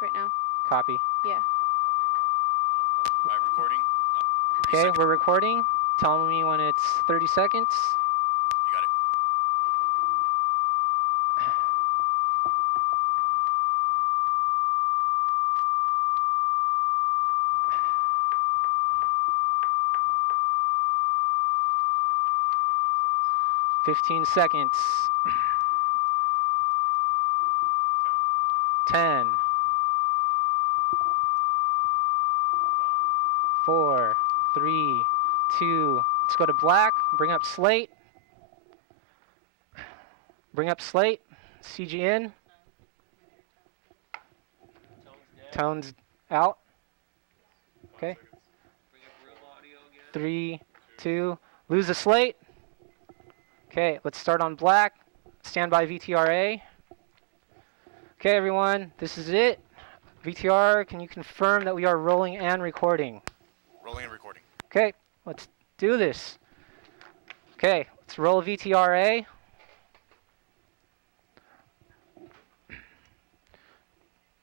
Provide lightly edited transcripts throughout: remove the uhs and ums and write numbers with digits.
right now. Copy. Yeah. Alright, recording. Okay, we're recording. Tell me when it's 30 seconds. You got it. Fifteen seconds. 10. 4, 3, 2. Let's go to black. Bring up slate. Bring up slate. CG in. Tones out. Okay. 3, 2. Lose the slate. Okay, let's start on black. Standby VTRA. Okay, everyone, this is it. VTR, can you confirm that we are rolling and recording? Rolling and recording. Okay, let's do this. Okay, let's roll VTRA.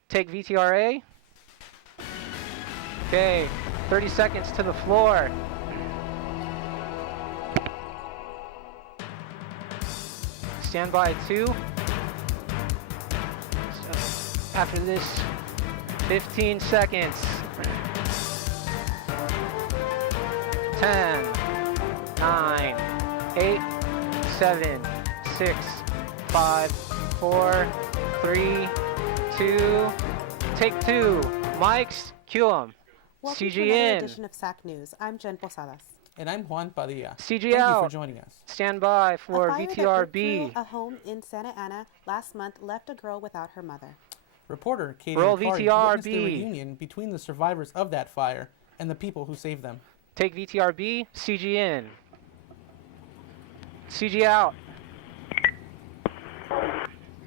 Take VTRA. Okay, 30 seconds to the floor. Standby 2. After this, 15 seconds. 10, 9, 8, 7, 6, 5, 4, 3, 2. Take 2. Mics, cue 'em. Welcome CG to another in. edition of SAC News. I'm Jen Posadas. And I'm Juan Padilla. CG Thank out. you for joining us. Stand by for A fire that VTRB. ripped through a home in Santa Ana last month left a girl without her mother. Reporter Katie Roll McCarty VTRB. witnessed the reunion between the survivors of that fire and the people who saved them. Take VTRB. CG in. CG out.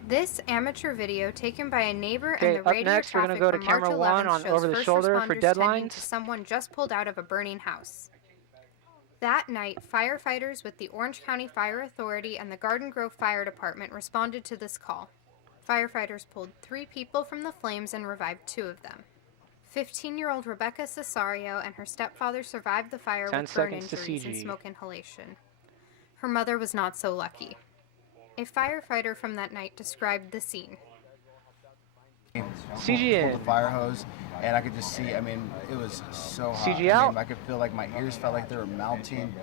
This amateur video taken by a neighbor Okay, and the up radio next, we're traffic gonna go to from March camera 1 11th on shows over the first shoulder for responders tending deadlines. to someone just pulled out of a burning house. That night, firefighters with the Orange County Fire Authority and the Garden Grove Fire Department responded to this call. Firefighters pulled 3 people from the flames and revived 2 of them. 15-year-old Rebecca Cesario and her stepfather survived the fire 10 with burn seconds to injuries and CG. smoke inhalation. Her mother was not so lucky. A firefighter from that night described the scene. CG Pulled in. the fire hose, and I could just see. I mean, it was so hot. CG I out. mean, I could feel like my ears felt like they were melting.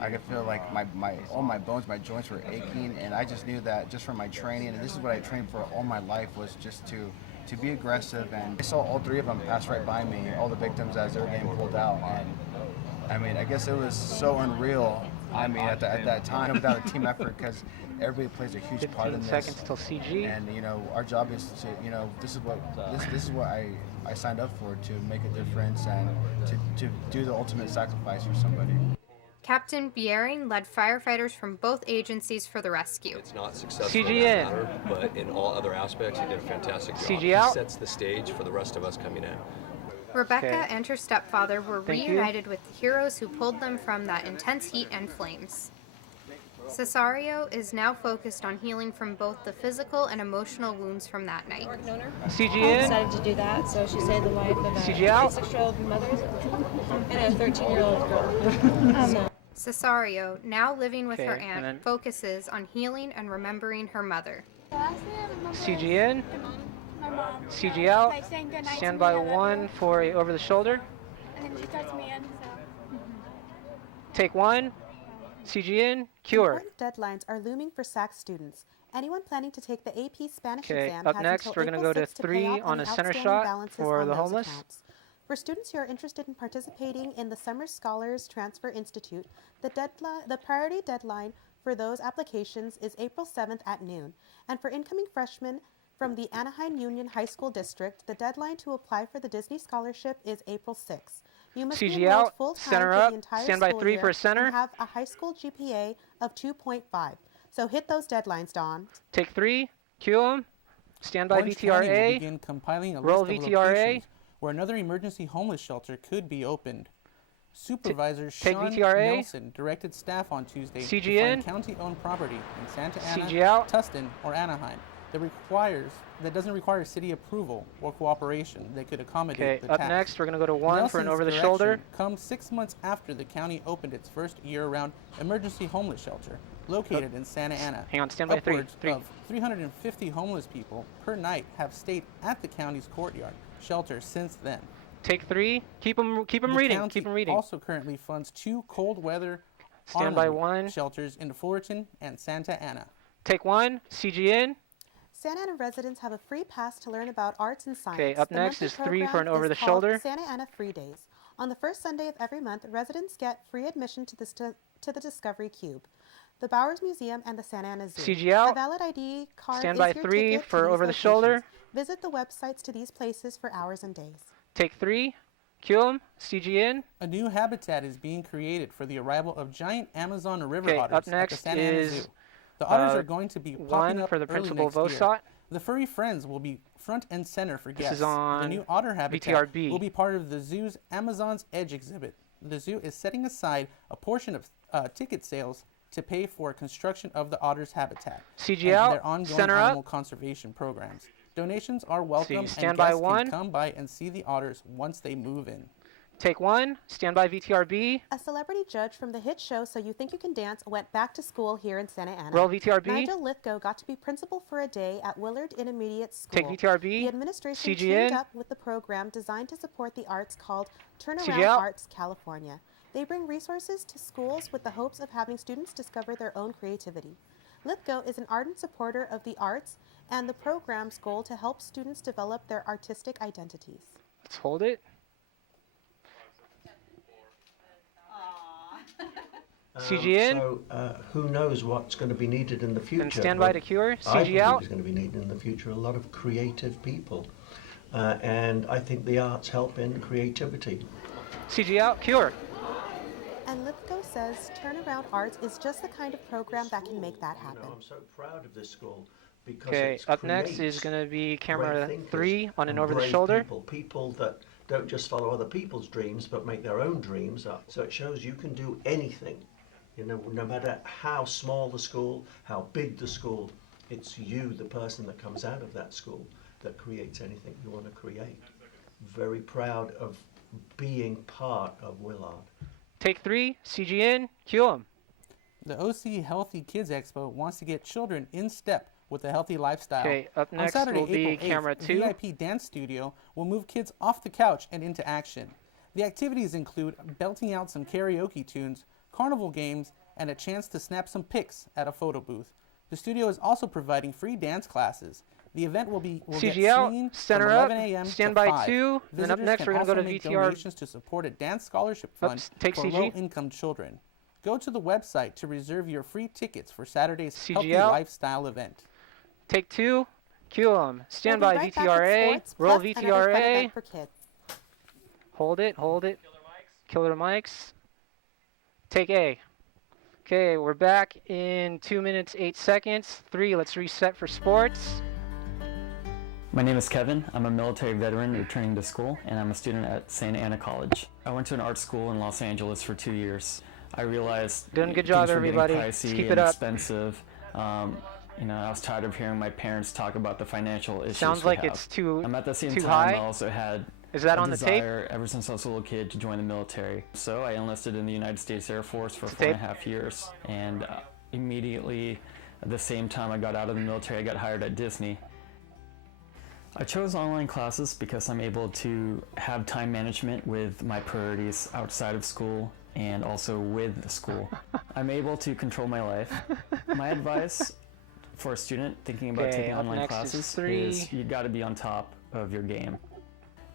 I could feel like all my bones, my joints were aching, and I just knew that just from my training, and this is what I trained for all my life, was just to be aggressive. And I saw all 3 of them pass right by me, all the victims as they were getting pulled out. And I mean, I guess it was so unreal. I mean, at that time, without a team effort, because everybody plays a huge part in 15 this. seconds till CG. And our job is to, this is what I signed up for, to make a difference and to do the ultimate sacrifice for somebody. Captain Biering led firefighters from both agencies for the rescue. It's not successful CG in that in. matter, but in all other aspects, he did a fantastic job. CG He out. sets the stage for the rest of us coming in. Rebecca Okay. and her stepfather were Thank you. reunited with the heroes who pulled them from that intense heat and flames. Cesario is now focused on healing from both the physical and emotional wounds from that night. CG I in. decided to do that, so she saved the life of a CG out. 26-year-old mother and a 13-year-old girl. So Cesario, now living with her Okay, and aunt, then- focuses on healing and remembering her mother. CG in. CG out. Stand by 1 for a over the shoulder. And then she starts me in, so. Take 1. CG in. Cure. Important deadlines are looming for SAC students. Anyone planning to take the AP Spanish Okay, exam up has next, until we're gonna April go to 6th pay 3 off on any a center outstanding shot balances for on the those homeless. accounts. For students who are interested in participating in the Summer Scholars Transfer Institute, the priority deadline for those applications is April 7th at noon. And for incoming freshmen from the Anaheim Union High School District, the deadline to apply for the Disney Scholarship is April 6th. You must CG be enrolled out, full-time center for up, the entire stand by school 3 year for a center. and have a high school GPA of 2.5. So hit those deadlines, Dawn. Take 3. Cue 'em. Stand by Orange County will VTRA. begin compiling a Roll list of VTRA. locations where another emergency homeless shelter could be opened. Supervisor take Sean VTRA. Nelson directed staff on Tuesday CG to find in. county-owned property in Santa Ana, CG out. Tustin, or Anaheim that doesn't require city approval or cooperation. They could accommodate the up task. next, we're going to go to 1 for an Nelson's over-the-shoulder. direction comes 6 months after the county opened its first year-round emergency homeless shelter located in Santa Ana. Hang on, stand by. Three. Upwards of 350 homeless people per night have stayed at the county's courtyard shelter since then. Take 3. Keep them reading. Keep them reading. The county also currently funds 2 cold weather Stand by 1. shelters in Fullerton and Santa Ana. Take 1. CG in. Santa Ana residents have a free pass to learn about arts and science. Okay, up The next monthly is 3 for an program is over-the-shoulder. called Santa Ana Free Days. On the first Sunday of every month, residents get free admission to the Discovery Cube, the Bowers Museum, and the Santa Ana Zoo. CG out. A valid ID card Stand is by your 3 ticket to for these over-the-shoulder. locations. Visit the websites to these places for hours and days. Take 3. Cue them. CG in. A new habitat is being created for the arrival of giant Amazon river Okay, otters up next at the Santa Ana is, Zoo. The otters are going to be 1 popping up for the early Principal next year. Vosot. The furry friends will be front and center for guests. is on the new otter habitat VTRB. will be part of the zoo's Amazon's Edge exhibit. The zoo is setting aside a portion of ticket sales to pay for construction of the otter's habitat CG and out. their ongoing Center animal up. conservation programs. Donations are welcome, stand and by guests 1. can come by and see the otters once they move in. Take 1. Stand by VTRB. A celebrity judge from the hit show So You Think You Can Dance went back to school here in Santa Ana. Roll VTRB. Nigel Lithgow got to be principal for a day at Willard Intermediate School. Take VTRB. The administration CG teamed in. up with the program designed to support the arts called CG Turnaround out. Arts California. They bring resources to schools with the hopes of having students discover their own creativity. Lithgow is an ardent supporter of the arts and the program's goal to help students develop their artistic identities. Let's hold it. CG in. So, who knows what's going to be needed in the future? And stand by to cure. I CG believe out. is going to be needed in the future a lot of creative people. And I think the arts help in creativity. CG out. Cure. And Lithgow says Turnaround Arts is just the kind of program that can make that happen. I'm so proud of this school because Okay, it up next is creates going to be great camera thinkers 3 on an and brave over-the-shoulder. people that don't just follow other people's dreams but make their own dreams up. So it shows you can do anything. You know, no matter how small the school, how big the school, it's you, the person that comes out of that school, that creates anything you want to create. Very proud of being part of Willard. Take 3. CG in. Cue them. The OC Healthy Kids Expo wants to get children in step with a healthy lifestyle. Okay, up On next Saturday, will be April 8th, camera 2. VIP Dance Studio will move kids off the couch and into action. The activities include belting out some karaoke tunes, carnival games, and a chance to snap some pics at a photo booth. The studio is also providing free dance classes. The event will get CG out, streamed center from up, 11 a.m. stand to by 5. 2, then up Visitors next can we're going to go also to make VTR. donations to support a dance scholarship fund Oops, take for CG. low-income children. Go to the website to reserve your free tickets for Saturday's CG Healthy out. Lifestyle event. Take 2. Cue them. Stand We'll be by right back with VTRA. sports Roll plus another fun VTRA. event for kids. Hold it. Hold it. Killer mics. Take A. Okay, we're back in 2 minutes, 8 seconds. 3, let's reset for sports. My name is Kevin. I'm a military veteran returning to school, and I'm a student at Santa Ana College. I went to an art school in Los Angeles for 2 years. I realized Doing a good things job, were getting everybody. pricey Let's keep and it up. expensive. You know, I was tired of hearing my parents talk about the financial issues. Sounds we like have. it's too at the same too time, high. I also had Is that a on the tape? desire ever since I was a little kid to join the military. So I enlisted in the United States Air Force for It's a 4.5 years, and immediately at the same time I got out of the military, I got hired at Disney. I chose online classes because I'm able to have time management with my priorities outside of school and also with the school. I'm able to control my life. My advice for a student thinking about Okay, taking up online next is classes 3. is you got to be on top of your game.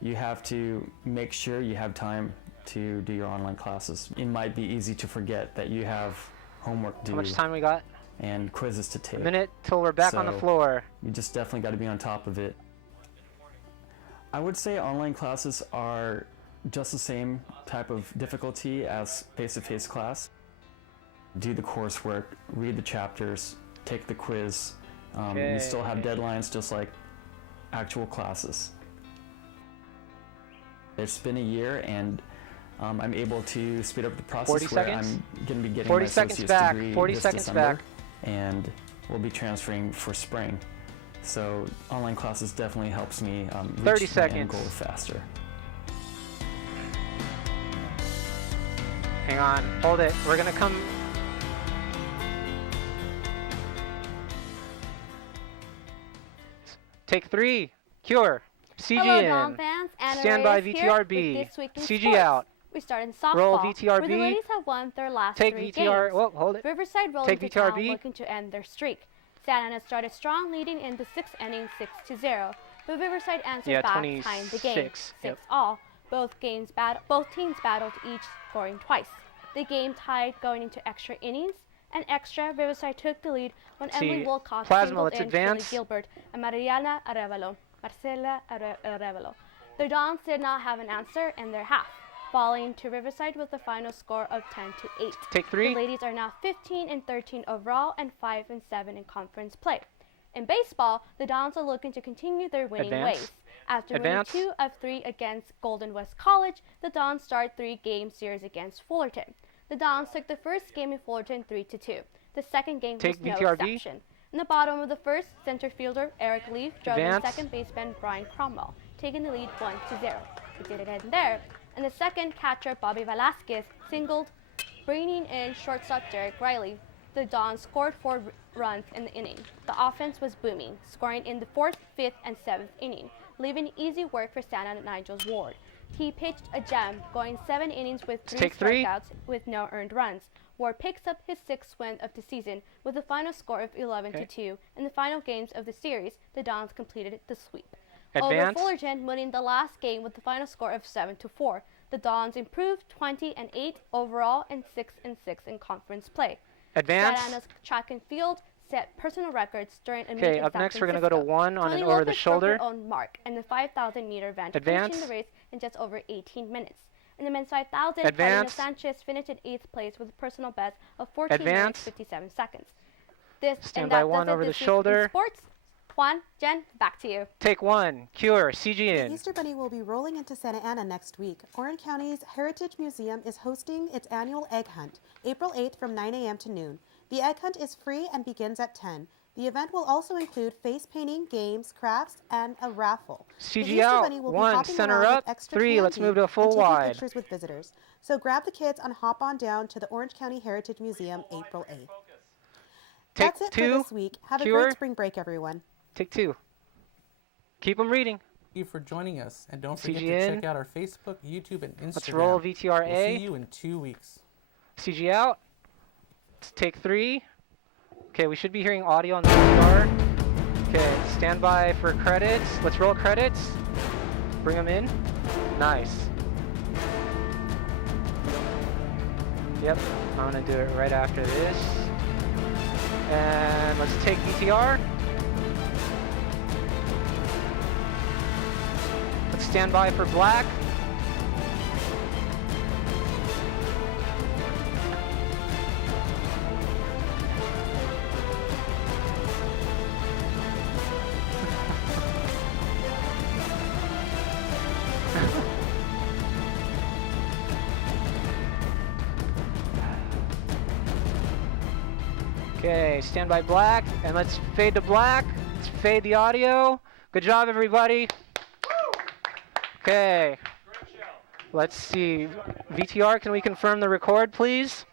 You have to make sure you have time to do your online classes. It might be easy to forget that you have homework due How much time we got? and quizzes to take. A minute till we're back on the So, floor. You just definitely got to be on top of it. I would say online classes are just the same type of difficulty as face-to-face class. Do the coursework, read the chapters, take the quiz. You still have deadlines just like actual classes. It's been a year and I'm able to speed up the process 40 where seconds? I'm going to be getting 40 my seconds associate's back, degree 40 this seconds December, back. and we'll be transferring for spring. So online classes definitely helps me 30 reach my end seconds. goal faster. Hang on, hold it. We're gonna come. Take 3, Cure. CG Hello, in. Dom fans. Anna Stand by Ray is here with VTRB. This Week in CG Sports. out. We start in softball, Roll where VTRB. the ladies have won their last Take 3 VTR. games. Whoa, hold it. Riverside rolled Take into town VTRB. looking to end their streak. Santa Ana started strong, leading in the 6th inning 6-0, but Riverside answered back, tying the game 26. 6-all. Both teams battled, each scoring twice. The game tied going into extra innings. And extra, Riverside took the lead when Emily Wilcox Plasma, singled let's in advance. Shirley Gilbert and Marcela Arevalo. The Dons did not have an answer in their half, falling to Riverside with a final score of 10-8. Take 3. The ladies are now 15-13 overall and 5-7 in conference play. In baseball, the Dons are looking to continue their winning ways. After winning 2 of 3 against Golden West College, the Dons start 3-game series against Fullerton. The Dons took the first game in Fullerton 3-2. The second game was no exception. In the bottom of the first, center fielder Eric Leaf drove in second baseman Brian Cromwell, taking the lead 1-0. It didn't end there. In the second, catcher Bobby Velasquez singled, bringing in shortstop Derek Riley. The Dons scored 4 runs in the inning. The offense was booming, scoring in the 4th, 5th, and 7th inning, leaving easy work for Santa Nigel's Ward. He pitched a gem, going 7 innings with 3 strikeouts with no earned runs. Ward picks up his 6th win of the season with a final score of 11-2. In the final games of the series, the Dons completed the sweep. Over Fullerton, winning the last game with the final score of 7-4. The Dons improved 20-8 overall and 6-6 in conference play. Santa Ana's track and field set personal records during a meet in San up next we're going to go to Francisco. 1 on Tony an over the Lopez shoulder. broke her own mark in the 5,000-meter event, finishing the race in just over 18 minutes. In the men's 5,000, Carolina Sanchez finished in 8th place with a personal best of 14 minutes 57 seconds. Stand by 1 over the shoulder. Sports. Juan, Jen, back to you. Take 1, Cure, CG The in. Easter Bunny will be rolling into Santa Ana next week. Orange County's Heritage Museum is hosting its annual egg hunt, April 8th from 9 a.m. to noon. The egg hunt is free and begins at 10. The event will also include face painting, games, crafts, and a raffle. CG out. 1, center up. 3, let's move to a full wide. Pictures with visitors. So grab the kids and hop on down to the Orange County Heritage Museum April 8th. That's it for this week. Have a great spring break, everyone. Take 2. Keep them reading. Thank you for joining us, and don't forget CG to in. check out our Facebook, YouTube, and Instagram. Let's roll VTRA. We'll see you in 2 weeks. CG out. Let's take 3. Okay, we should be hearing audio on the VTR. Okay, stand by for credits. Let's roll credits. Bring them in. Nice. Yep, I'm gonna do it right after this. And let's take VTR. Let's stand by for black. Okay, stand by black, and let's fade to black. Let's fade the audio. Good job, everybody. Okay. Let's see. VTR, can we confirm the record, please?